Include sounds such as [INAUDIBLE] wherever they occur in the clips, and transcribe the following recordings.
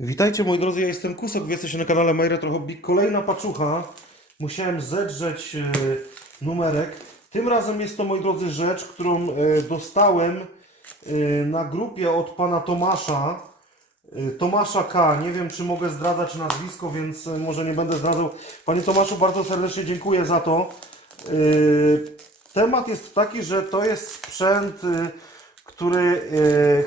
Witajcie moi drodzy, ja jestem Kusok, wy jesteście na kanale My Retro Hobby. Kolejna paczucha. Musiałem zedrzeć e, numerek. Tym razem jest to, moi drodzy, rzecz, którą e, dostałem e, na grupie od pana Tomasza. Tomasza K. Nie wiem, czy mogę zdradzać nazwisko, więc może nie będę zdradzał. Panie Tomaszu, bardzo serdecznie dziękuję za to. Temat jest taki, że to jest sprzęt, który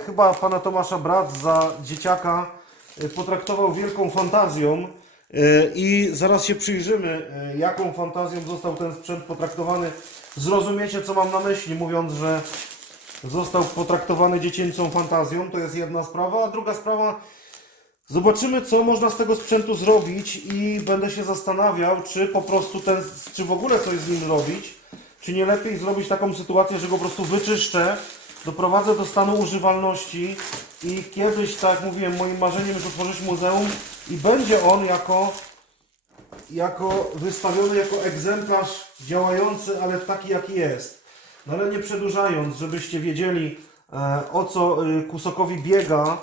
chyba pana Tomasza brat za dzieciaka potraktował wielką fantazją e, i zaraz się przyjrzymy, e, jaką fantazją został ten sprzęt potraktowany. Zrozumiecie, co mam na myśli, mówiąc, że został potraktowany dziecięcą fantazją. To jest jedna sprawa, a druga sprawa, zobaczymy, co można z tego sprzętu zrobić i będę się zastanawiał, czy po prostu ten, czy w ogóle coś z nim robić, czy nie lepiej zrobić taką sytuację, że go po prostu wyczyszczę, doprowadzę do stanu używalności i kiedyś, tak jak mówiłem, moim marzeniem jest otworzyć muzeum i będzie on jako, jako wystawiony jako egzemplarz działający, ale taki jaki jest. No ale nie przedłużając, żebyście wiedzieli e, o co e, Kusokowi biega,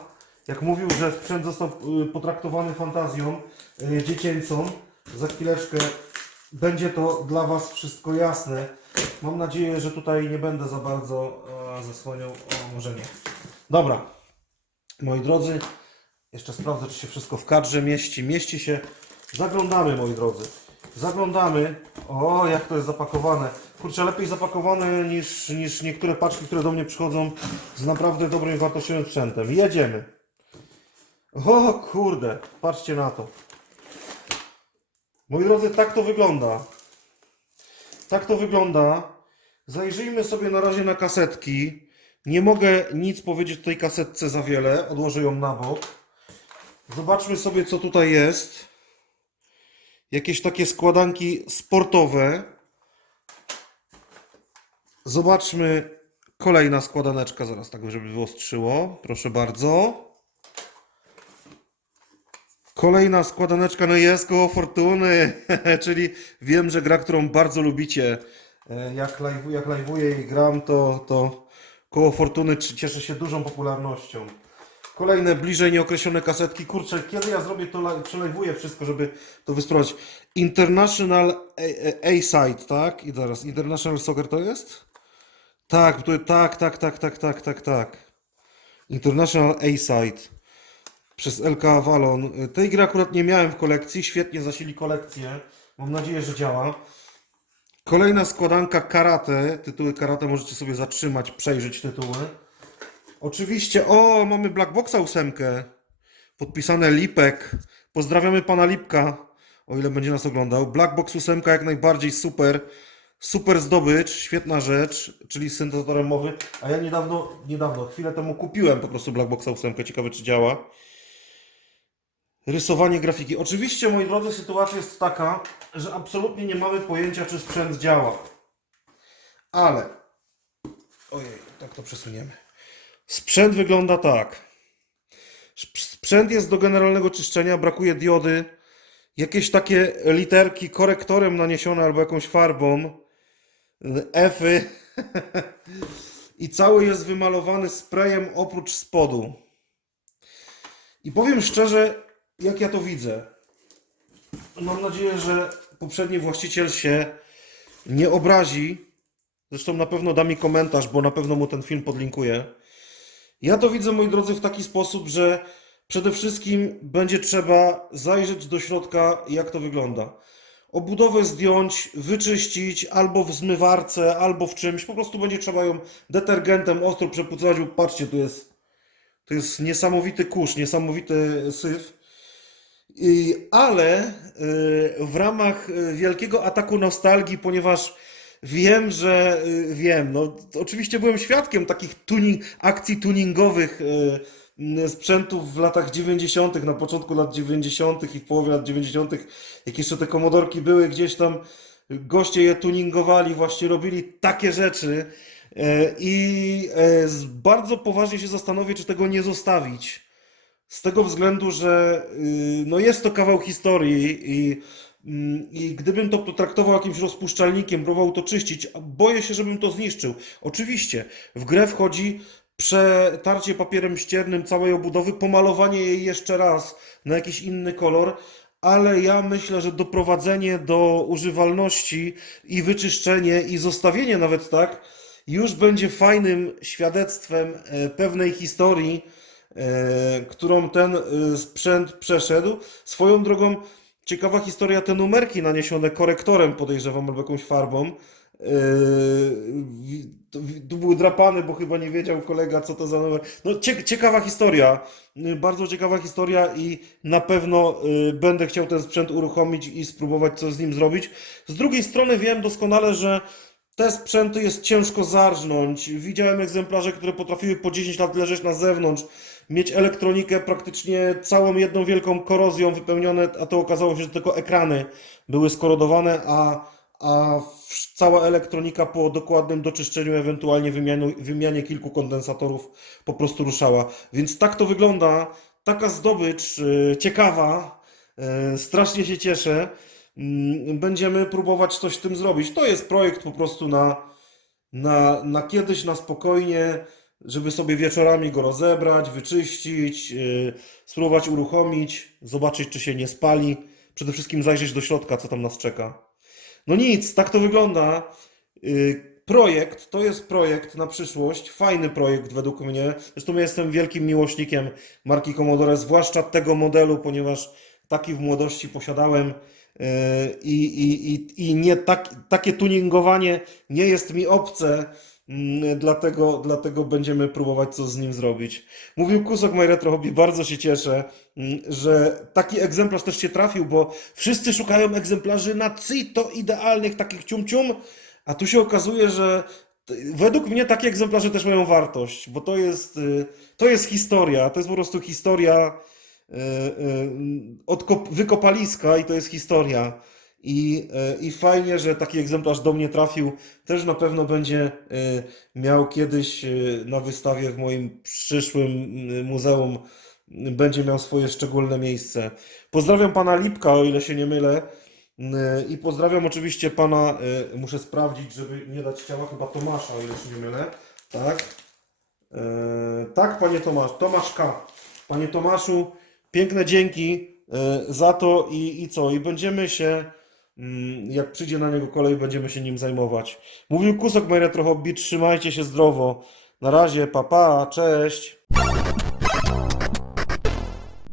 jak mówił, że sprzęt został e, potraktowany fantazją dziecięcą. Za chwileczkę będzie to dla Was wszystko jasne. Mam nadzieję, że tutaj nie będę za bardzo zasłaniał, o może nie. Dobra, moi drodzy, jeszcze sprawdzę, czy się wszystko w kadrze mieści. Mieści się. Zaglądamy, moi drodzy. Zaglądamy. O, jak to jest zapakowane. Kurczę, lepiej zapakowane niż, niż niektóre paczki, które do mnie przychodzą z naprawdę dobrym wartościowym sprzętem. Jedziemy. O kurde, patrzcie na to. Moi drodzy, tak to wygląda. Tak to wygląda. Zajrzyjmy sobie na razie na kasetki. Nie mogę nic powiedzieć o tej kasetce za wiele. Odłożę ją na bok. Zobaczmy sobie, co tutaj jest. Jakieś takie składanki sportowe. Zobaczmy kolejna składaneczka, zaraz tak, żeby wyostrzyło. Proszę bardzo. Kolejna składaneczka, no jest koło Fortuny, [LAUGHS] czyli wiem, że gra, którą bardzo lubicie. E, Jak, live, jak live'uję i gram, to, to koło Fortuny cieszy się dużą popularnością. Kolejne bliżej nieokreślone kasetki. Kurczę, kiedy ja zrobię to, przelajwuję wszystko, żeby to wysprowadzić. International A-Side, tak? I teraz, International Soccer to jest? Tak, to, tak, tak, tak, tak, tak, tak, tak. International A-Side przez LK Avalon. Tej gry akurat nie miałem w kolekcji, świetnie zasili kolekcję. Mam nadzieję, że działa. Kolejna składanka karate. Tytuły karate możecie sobie zatrzymać, przejrzeć tytuły. Oczywiście, o, mamy Black Boxa ósemkę. Podpisane Lipek. Pozdrawiamy pana Lipka, o ile będzie nas oglądał. Black Box ósemka jak najbardziej super. Super zdobycz, świetna rzecz, czyli syntezatorem mowy. A ja niedawno, niedawno, chwilę temu kupiłem po prostu Black Boxa ósemkę. Ciekawe, czy działa. Rysowanie grafiki. Oczywiście, moi drodzy, sytuacja jest taka, że absolutnie nie mamy pojęcia, czy sprzęt działa. Ale. Ojej, tak to przesuniemy. Sprzęt wygląda tak. Sp- Sprzęt jest do generalnego czyszczenia, brakuje diody. Jakieś takie literki korektorem naniesione albo jakąś farbą. Efy. [LAUGHS] I cały jest wymalowany sprayem oprócz spodu. I powiem szczerze, jak ja to widzę. Mam nadzieję, że poprzedni właściciel się nie obrazi. Zresztą na pewno da mi komentarz, bo na pewno mu ten film podlinkuję. Ja to widzę, moi drodzy, w taki sposób, że przede wszystkim będzie trzeba zajrzeć do środka, jak to wygląda. Obudowę zdjąć, wyczyścić albo w zmywarce, albo w czymś. Po prostu będzie trzeba ją detergentem ostro przepucować, bo patrzcie, tu jest, tu jest niesamowity kurz, niesamowity syf. Ale y, w ramach y, wielkiego ataku nostalgii, ponieważ wiem, że y, wiem, no oczywiście byłem świadkiem takich tuning, akcji tuningowych sprzętów w latach 90., na początku lat 90. i w połowie lat 90., jak jeszcze te komodorki były gdzieś tam, goście je tuningowali, właśnie robili takie rzeczy. I bardzo poważnie się zastanowię, czy tego nie zostawić. Z tego względu, że y, no jest to kawał historii i, mm, i gdybym to potraktował jakimś rozpuszczalnikiem, próbował to czyścić, boję się, żebym to zniszczył. Oczywiście, w grę wchodzi przetarcie papierem ściernym całej obudowy, pomalowanie jej jeszcze raz na jakiś inny kolor, ale ja myślę, że doprowadzenie do używalności i wyczyszczenie i zostawienie nawet tak już będzie fajnym świadectwem e, pewnej historii, którą ten e, sprzęt przeszedł. Swoją drogą, ciekawa historia, te numerki naniesione korektorem, podejrzewam, albo jakąś farbą. e, Tu były drapane, bo chyba nie wiedział kolega, co to za numer. No, cie, ciekawa historia, bardzo ciekawa historia i na pewno będę chciał ten sprzęt uruchomić i spróbować coś z nim zrobić. Z drugiej strony wiem doskonale, że te sprzęty jest ciężko zarżnąć. Widziałem egzemplarze, które potrafiły po 10 lat leżeć na zewnątrz, mieć elektronikę praktycznie całą jedną wielką korozją wypełnione, a to okazało się, że tylko ekrany były skorodowane, a, a cała elektronika po dokładnym doczyszczeniu, ewentualnie wymianie, wymianie kilku kondensatorów po prostu ruszała. Więc tak to wygląda. Taka zdobycz y, ciekawa, y, strasznie się cieszę. Mm, Będziemy próbować coś z tym zrobić. To jest projekt po prostu na, na, na kiedyś, na spokojnie, żeby sobie wieczorami go rozebrać, wyczyścić, yy, spróbować uruchomić, zobaczyć, czy się nie spali. Przede wszystkim zajrzeć do środka, co tam nas czeka. No nic, tak to wygląda. Yy, Projekt, to jest projekt na przyszłość, fajny projekt według mnie. Zresztą ja jestem wielkim miłośnikiem marki Commodore, zwłaszcza tego modelu, ponieważ taki w młodości posiadałem. Yy, I, i, i, i nie tak, takie tuningowanie nie jest mi obce, dlatego, dlatego będziemy próbować coś z nim zrobić. Mówił Kusok My Retro Hobby, bardzo się cieszę, mm, że taki egzemplarz też się trafił, bo wszyscy szukają egzemplarzy na CITO idealnych, takich cium-cium, a tu się okazuje, że według mnie takie egzemplarze też mają wartość, bo to jest, y, to jest historia, to jest po prostu historia y, y, od kop- wykopaliska i to jest historia. I, y, I fajnie, że taki egzemplarz do mnie trafił. Też na pewno będzie y, miał kiedyś y, na wystawie w moim przyszłym muzeum, będzie miał swoje szczególne miejsce. Pozdrawiam pana Lipka, o ile się nie mylę. I pozdrawiam oczywiście pana, muszę sprawdzić, żeby nie dać ciała, chyba Tomasza, o ile się nie mylę. Tak? E, tak, panie Tomasz, Tomasz K. Panie Tomaszu, piękne dzięki e, za to i, i co? I będziemy się, jak przyjdzie na niego kolej, będziemy się nim zajmować. Mówił Kusok My Retro Hobby, trzymajcie się zdrowo. Na razie, papa, pa, cześć.